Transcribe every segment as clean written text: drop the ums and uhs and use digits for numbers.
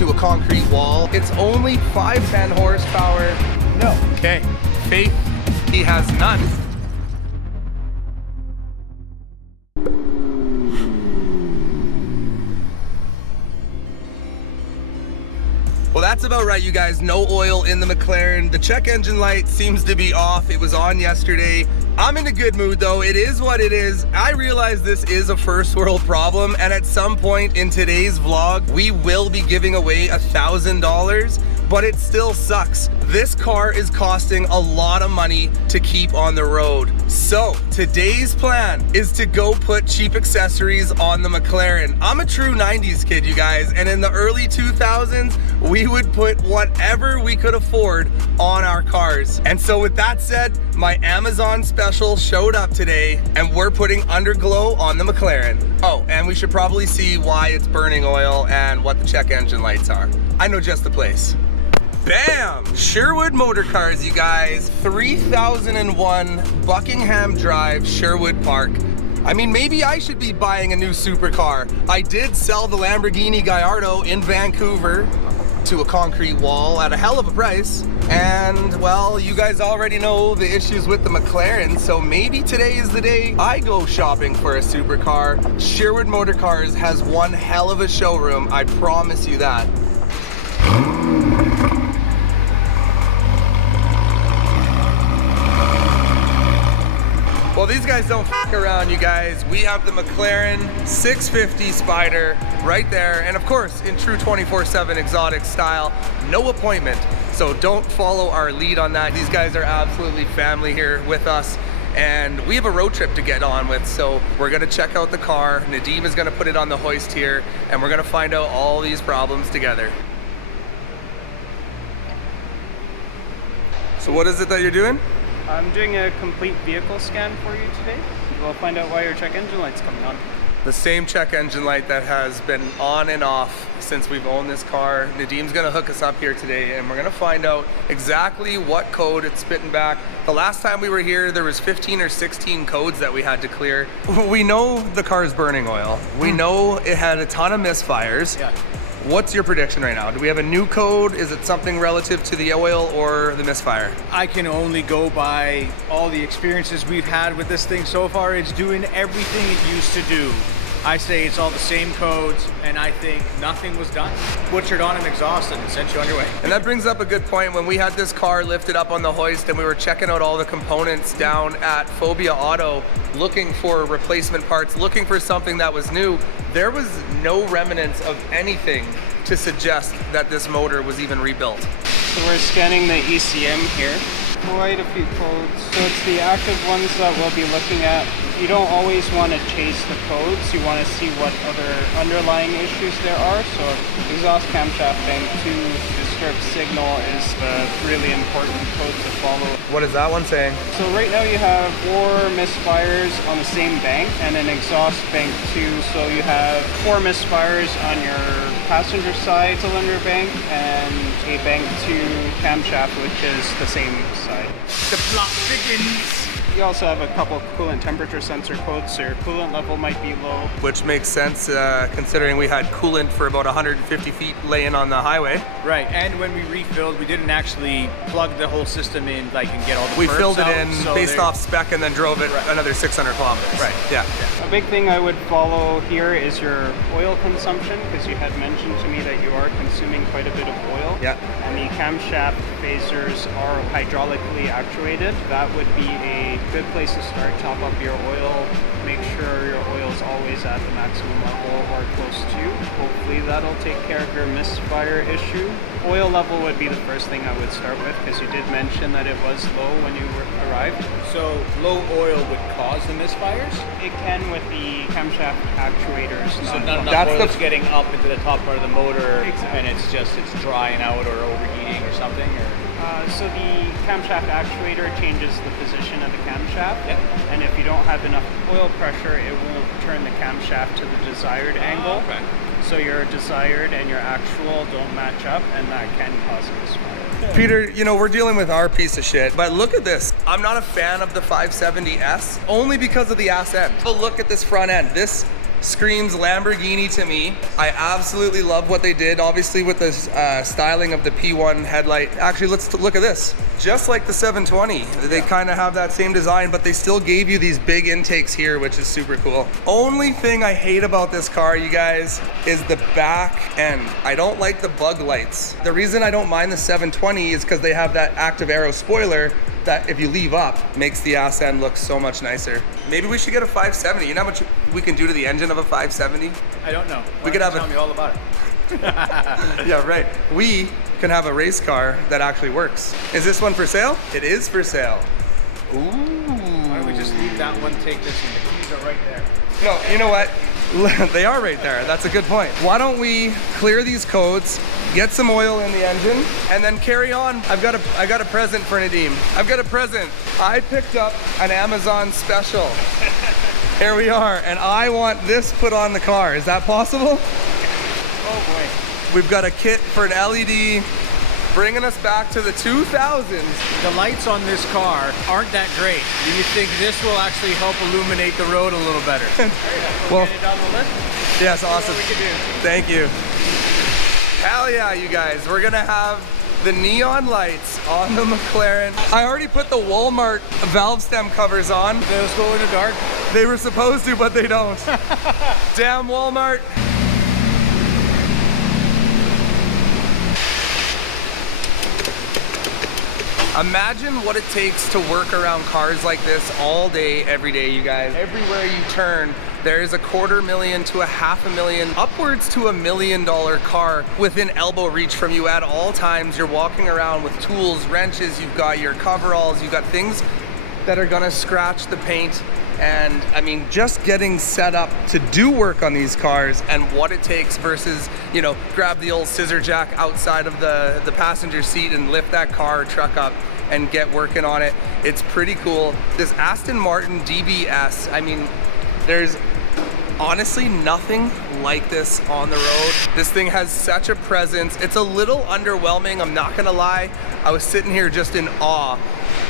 to a concrete wall. It's only 510 horsepower. No. Okay. Faith, he has none. Well, that's about right, you guys. No oil in the McLaren. The check engine light seems to be off. It was on yesterday. I'm in a good mood though. It is what it is. I realize this is a first world problem, and at some point in today's vlog, we will be giving away $1,000, but it still sucks. This car is costing a lot of money to keep on the road. So today's plan is to go put cheap accessories on the McLaren. I'm a true 90s kid, you guys, and in the early 2000s, we would put whatever we could afford on our cars. And so with that said, my Amazon special showed up today, and we're putting underglow on the McLaren. Oh, and we should probably see why it's burning oil and what the check engine lights are. I know just the place. Bam! Sherwood Motor Cars, you guys. 3001 Buckingham Drive, Sherwood Park. I mean, maybe I should be buying a new supercar. I did sell the Lamborghini Gallardo in Vancouver to a concrete wall at a hell of a price. And well, you guys already know the issues with the McLaren, so maybe today is the day I go shopping for a supercar. Sherwood Motor Cars has one hell of a showroom, I promise you that. Well, these guys don't f around, you guys. We have the McLaren 650 Spider right there. And of course, in true 24/7 exotic style, no appointment. So don't follow our lead on that. These guys are absolutely family here with us. And we have a road trip to get on with. So we're gonna check out the car. Nadim is gonna put it on the hoist here. And we're gonna find out all these problems together. So what is it that you're doing? I'm doing a complete vehicle scan for you today. We'll find out why your check engine light's coming on. The same check engine light that has been on and off since we've owned this car. Nadim's gonna hook us up here today, and we're gonna find out exactly what code it's spitting back. The last time we were here, there was 15 or 16 codes that we had to clear. We know the car's burning oil. We know it had a ton of misfires. Yeah. What's your prediction right now? Do we have a new code? Is it something relative to the oil or the misfire? I can only go by all the experiences we've had with this thing so far. It's doing everything it used to do. I say it's all the same codes, and I think nothing was done. Butchered on an exhaust and sent you on your way. And that brings up a good point. When we had this car lifted up on the hoist and we were checking out all the components down at Phobia Auto, looking for replacement parts, looking for something that was new, there was no remnants of anything to suggest that this motor was even rebuilt. So we're scanning the ECM here. Quite a few codes. So it's the active ones that we'll be looking at. You don't always want to chase the codes. You want to see what other underlying issues there are. So exhaust camshaft bank 2 disturbed signal is the really important code to follow. What is that one saying? So right now you have 4 misfires on the same bank and an exhaust bank 2. So you have 4 misfires on your passenger side cylinder bank and a bank 2 camshaft, which is the same side. The plot thickens. You also have a couple coolant temperature sensor codes, so your coolant level might be low. Which makes sense considering we had coolant for about 150 feet laying on the highway. Right, and when we refilled, we didn't actually plug the whole system in, and get all the We perks filled it out, in so based off spec and then drove it another 600 kilometers. Right. Yeah. A big thing I would follow here is your oil consumption, because you had mentioned to me that you are consuming quite a bit of oil. Yeah. And the camshaft phasers are hydraulically actuated. That would be a good place to start. Top up your oil, make sure your oil is always at the maximum level or close to. Hopefully that'll take care of your misfire issue. Oil level would be the first thing I would start with, because you did mention that it was low when you arrived. So low oil would cause the misfires? It can with the camshaft actuators. So not not enough That's oil the- is getting up into the top part of the motor, Exactly. and it's drying out or overheating or something? Or? So the camshaft actuator changes the position of the camshaft, Yep. and if you don't have enough oil pressure, it won't turn the camshaft to the desired angle. Okay. So your desired and your actual don't match up, and that can cause a misfire. Peter, we're dealing with our piece of shit, but look at this. I'm not a fan of the 570S, only because of the ass end. But look at this front end. This screams Lamborghini to me. I absolutely love what they did, obviously with the styling of the P1 headlight. Actually, let's look at this. Just like the 720, they kind of have that same design, but they still gave you these big intakes here, which is super cool. Only thing I hate about this car, you guys, is the back end. I don't like the bug lights. The reason I don't mind the 720 is because they have that active aero spoiler that if you leave up, makes the ass end look so much nicer. Maybe we should get a 570. You know how much we can do to the engine of a 570? I don't know. We could have tell me all about it. Yeah, right. We can have a race car that actually works. Is this one for sale? It is for sale. Ooh. Why don't we just leave that one, take this one? The keys are right there. No, you know what? They are right there. That's a good point. Why don't we clear these codes, get some oil in the engine, and then carry on. I got a present for Nadim. I've got a present. I picked up an Amazon special. Here we are, and I want this put on the car. Is that possible? Oh boy. We've got a kit for an LED, bringing us back to the 2000s. The lights on this car aren't that great. Do you think this will actually help illuminate the road a little better? Well, get it on the list? yes, awesome. What we can do. Thank you. Hell yeah, you guys. We're gonna have the neon lights on the McLaren. I already put the Walmart valve stem covers on. Those go in the dark? They were supposed to, but they don't. Damn Walmart. Imagine what it takes to work around cars like this all day, every day, you guys. Everywhere you turn, there is $250,000 to $500,000, upwards to $1 million car within elbow reach from you at all times. You're walking around with tools, wrenches, you've got your coveralls, you've got things that are gonna scratch the paint. And I mean, just getting set up to do work on these cars and what it takes versus, you know, grab the old scissor jack outside of the passenger seat and lift that car or truck up and get working on it. It's pretty cool. This Aston Martin DBS, I mean, there's honestly nothing like this on the road. This thing has such a presence. It's a little underwhelming, I'm not gonna lie. I was sitting here just in awe,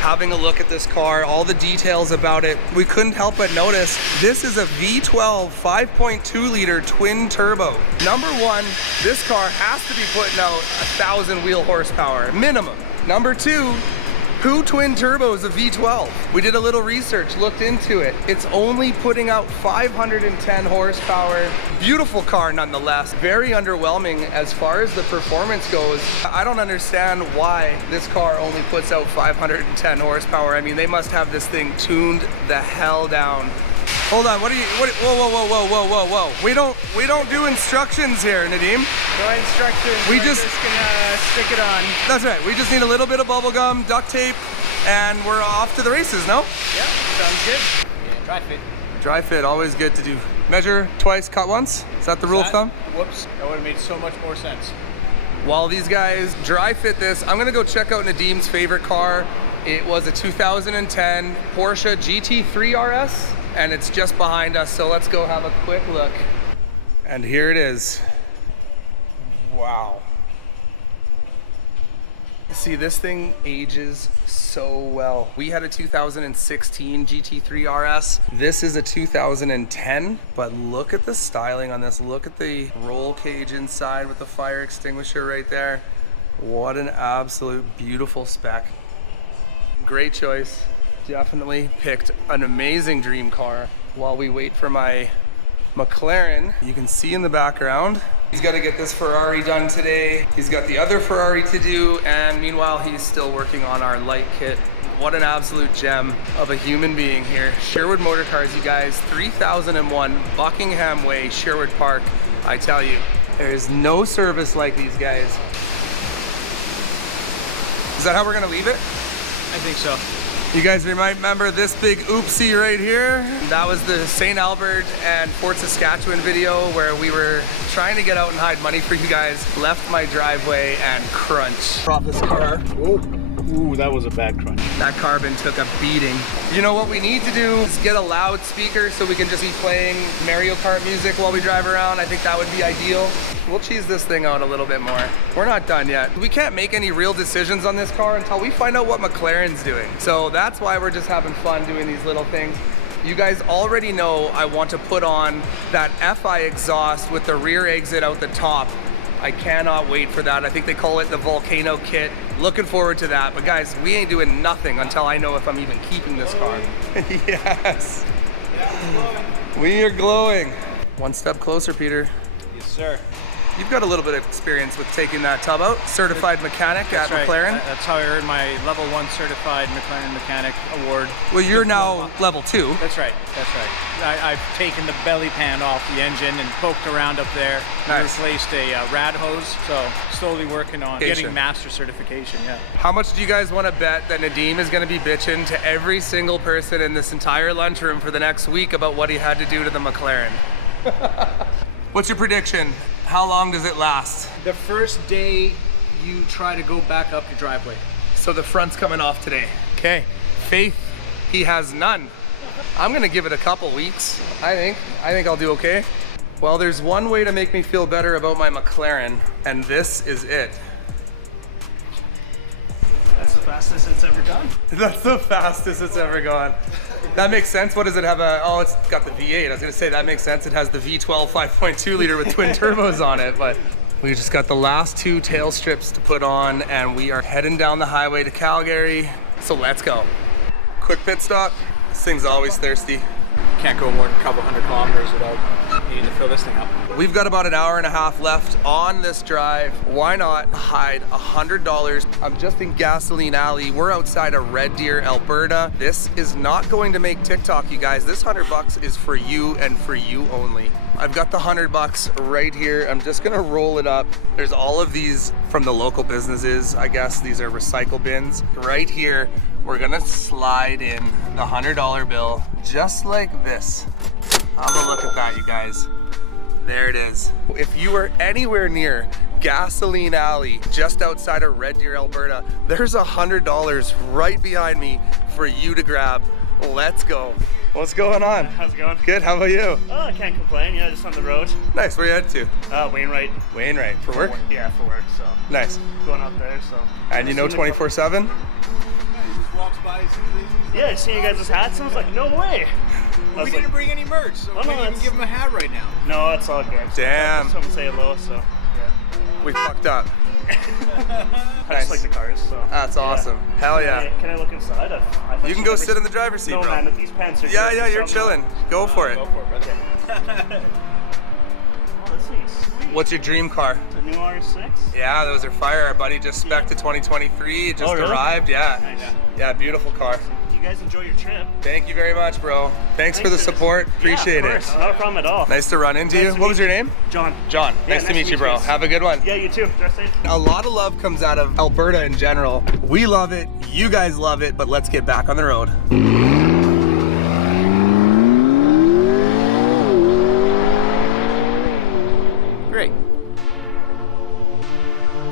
having a look at this car, all the details about it. We couldn't help but notice this is a V12 5.2 liter twin turbo. Number one, this car has to be putting out 1,000 wheel horsepower, minimum. Number two, who twin turbos a V12? We did a little research, looked into it. It's only putting out 510 horsepower. Beautiful car nonetheless. Very underwhelming as far as the performance goes. I don't understand why this car only puts out 510 horsepower. I mean, they must have this thing tuned the hell down. Hold on, whoa. We don't do instructions here, Nadim. No instructions. We We're just gonna stick it on. That's right, we just need a little bit of bubble gum, duct tape, and we're off to the races, no? Yeah, sounds good. Yeah, dry fit. Dry fit, always good to do. Measure twice, cut once? Is that the rule of thumb? Whoops, that would have made so much more sense. While these guys dry fit this, I'm gonna go check out Nadim's favorite car. It was a 2010 Porsche GT3 RS, and it's just behind us, so let's go have a quick look. And here it is. Wow. See, this thing ages so well. We had a 2016 GT3 RS. This is a 2010, but look at the styling on this. Look at the roll cage inside with the fire extinguisher right there. What an absolute beautiful spec. Great choice. Definitely picked an amazing dream car. While we wait for my McLaren, you can see in the background, he's got to get this Ferrari done today. He's got the other Ferrari to do, and meanwhile, he's still working on our light kit. What an absolute gem of a human being here. Sherwood Motor Cars, you guys, 3001 Buckingham Way, Sherwood Park. I tell you, there is no service like these guys. Is that how we're gonna leave it? I think so. You guys might remember this big oopsie right here. That was the St. Albert and Fort Saskatchewan video where we were trying to get out and hide money for you guys. Left my driveway and crunch. Profit's car. Ooh, that was a bad crunch. That carbon took a beating. You know what we need to do is get a loudspeaker so we can just be playing Mario Kart music while we drive around. I think that would be ideal. We'll cheese this thing out a little bit more. We're not done yet. We can't make any real decisions on this car until we find out what McLaren's doing. So that's why we're just having fun doing these little things. You guys already know I want to put on that FI exhaust with the rear exit out the top. I cannot wait for that. I think they call it the Volcano kit. Looking forward to that. But guys, we ain't doing nothing until I know if I'm even keeping this car. Yes. We are glowing. One step closer, Peter. Yes, sir. You've got a little bit of experience with taking that tub out. Certified mechanic at Right. McLaren. That's how I earned my level 1 certified McLaren mechanic award. Well, you're now level 2. That's right. That's right. I've taken the belly pan off the engine and poked around up there. Nice. Replaced a rad hose. So slowly working on Station. getting master certification. Yeah. How much do you guys want to bet that Nadeem is going to be bitching to every single person in this entire lunchroom for the next week about what he had to do to the McLaren? What's your prediction? How long does it last? The first day you try to go back up your driveway. So the front's coming off today. Okay. Faith, he has none. I'm gonna give it a couple weeks, I think I'll do okay. Well, there's one way to make me feel better about my McLaren, and this is it. That's the fastest it's ever gone. That's the fastest it's ever gone. That makes sense. What does it have? Oh, it's got the V8. I was gonna say that makes sense. It has the V12 5.2 liter with twin turbos on it, but we just got the last 2 tail strips to put on and we are heading down the highway to Calgary. So let's go. Quick pit stop. This thing's always thirsty. Can't go more than a couple hundred kilometers without needing to fill this thing up. We've got about an hour and a half left on this drive. Why not hide $100? I'm just in Gasoline Alley. We're outside of Red Deer, Alberta. This is not going to make TikTok, you guys. This $100 is for you and for you only. I've got the $100 right here. I'm just gonna roll it up. There's all of these from the local businesses. I guess these are recycle bins. Right here, we're gonna slide in the $100 bill just like this. Have a look at that, you guys. There it is. If you are anywhere near Gasoline Alley, just outside of Red Deer, Alberta, there's $100 right behind me for you to grab. Let's go. What's going on? How's it going? Good, how about you? Oh, I can't complain. Yeah, just on the road. Nice, where you headed to? Wainwright. Wainwright, for work? Yeah, for work. So Nice. going up there. So. And you know 24/7? Yeah, I seen you guys' hats and I was like, no way. I was We didn't like, bring any merch, so Oh, we no, can't even that's- give him a hat right now. no, it's all good. Damn. I just want to say hello. So yeah. We fucked up. I Nice. just like the cars. So That's yeah. awesm. Hell yeah. Can I look inside? You can go sit in the driver's seat, no, bro. man, if these pants are Yeah, good, yeah, you're tell me. chilling. Go for it. Go for it, brother. Oh, this thing is sweet. What's your dream car? The new R6? Yeah, those are fire. Our buddy just spec'd to 2023. It just Oh, really? arrived. Yeah. Nice. Yeah, beautiful car. You guys enjoy your trip. Thank you very much, bro. Thanks for the support. Appreciate yeah, of it. course. Not a problem at all. Nice to run into you. Nice to What meet was your you. name? John. John. Yeah, Nice to meet you, bro. guys. Have a good one. Yeah, you too. Dress safe. A lot of love comes out of Alberta in general. We love it. You guys love it, but let's get back on the road. Great.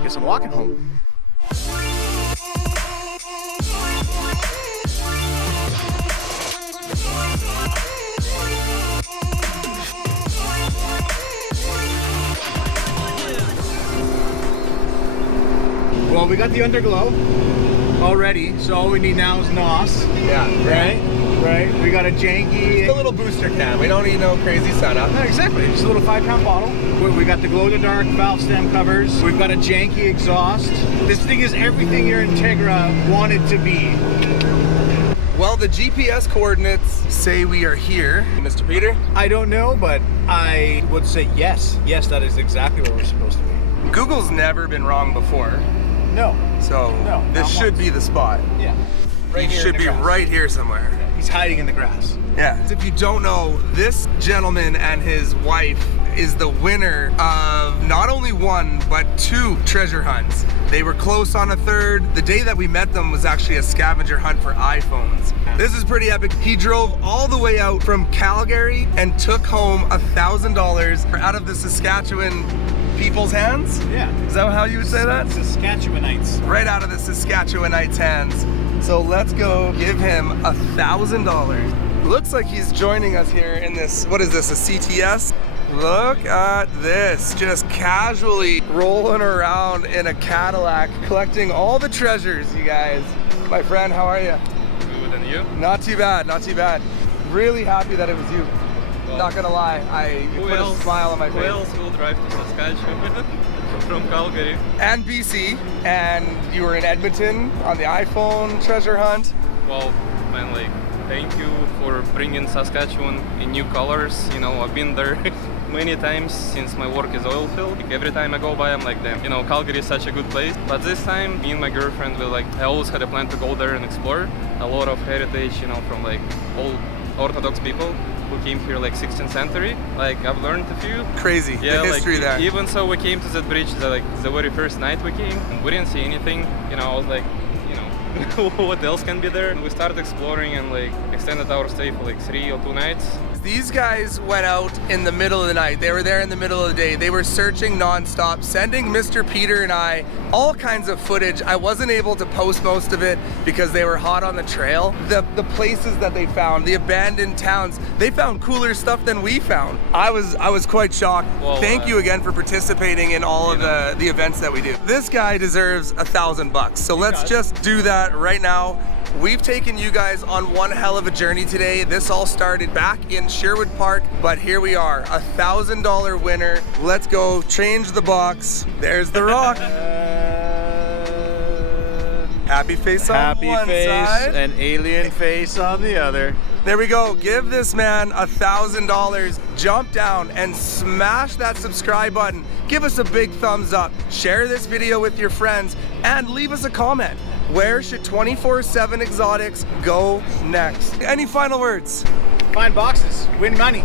Guess I'm walking home. Well, we got the underglow already, so all we need now is NOS. Yeah. Right? Right? We got a janky. A little booster can. We don't need no crazy setup. No, exactly. Just a little 5-pound bottle. We got the glow-in-the-dark valve stem covers. We've got a janky exhaust. This thing is everything your Integra wanted to be. Well, the GPS coordinates say we are here. Mr. Peter? I don't know, but I would say yes. Yes, that is exactly where we're supposed to be. Google's never been wrong before. No. So No, this not should once. be the spot. Yeah. He here in should the be grass. right here somewhere. He's hiding in the grass. Yeah. If you don't know, this gentleman and his wife is the winner of not only one, but 2 treasure hunts. They were close on a third. The day that we met them was actually a scavenger hunt for iPhones. This is pretty epic. He drove all the way out from Calgary and took home $1,000 out of the Saskatchewan people's hands. Yeah. Is that how you would say that? Saskatchewanites. Right out of the Saskatchewanites' hands. So let's go give him $1,000. Looks like he's joining us here in this, what is this, a CTS? Look at this, just casually rolling around in a Cadillac, collecting all the treasures, you guys. My friend, how are you? Good, and you? Not too bad, not too bad. really happy that it was you. Not gonna lie, you put a smile on my face. Who else will drive to Saskatchewan from Calgary? And BC, and you were in Edmonton on the iPhone treasure hunt. Well, man, like, thank you for bringing Saskatchewan in new colors. You know, I've been there many times since my work is oil field. Like, every time I go by, I'm like, damn, you know, Calgary is such a good place. But this time, me and my girlfriend, I always had a plan to go there and explore a lot of heritage, you know, from like old Orthodox people who came here like 16th century. Like, I've learned a few. Crazy, Yeah, the history like, there. Even so, we came to that bridge the very first night we came. We didn't see anything. You know, I was like, you know, what else can be there? We started exploring and like extended our stay for like 3 or 2 nights. These guys went out in the middle of the night. They were there in the middle of the day. They were searching nonstop, sending Mr. Peter and I all kinds of footage. I wasn't able to post most of it because they were hot on the trail. The places that they found, the abandoned towns, they found cooler stuff than we found. I was quite shocked. Well, Thank you again for participating in all of the events that we do. This guy deserves $1,000. So let's just do that right now. We've taken you guys on one hell of a journey today. This all started back in Sherwood Park, but here we are, $1,000 winner. Let's go change the box. There's the rock. Happy face on Happy one face side. and alien face on the other. There we go. Give this man $1,000. Jump down and smash that subscribe button. Give us a big thumbs up. Share this video with your friends and leave us a comment. Where should 24/7 Exotics go next? Any final words? Find boxes, win money.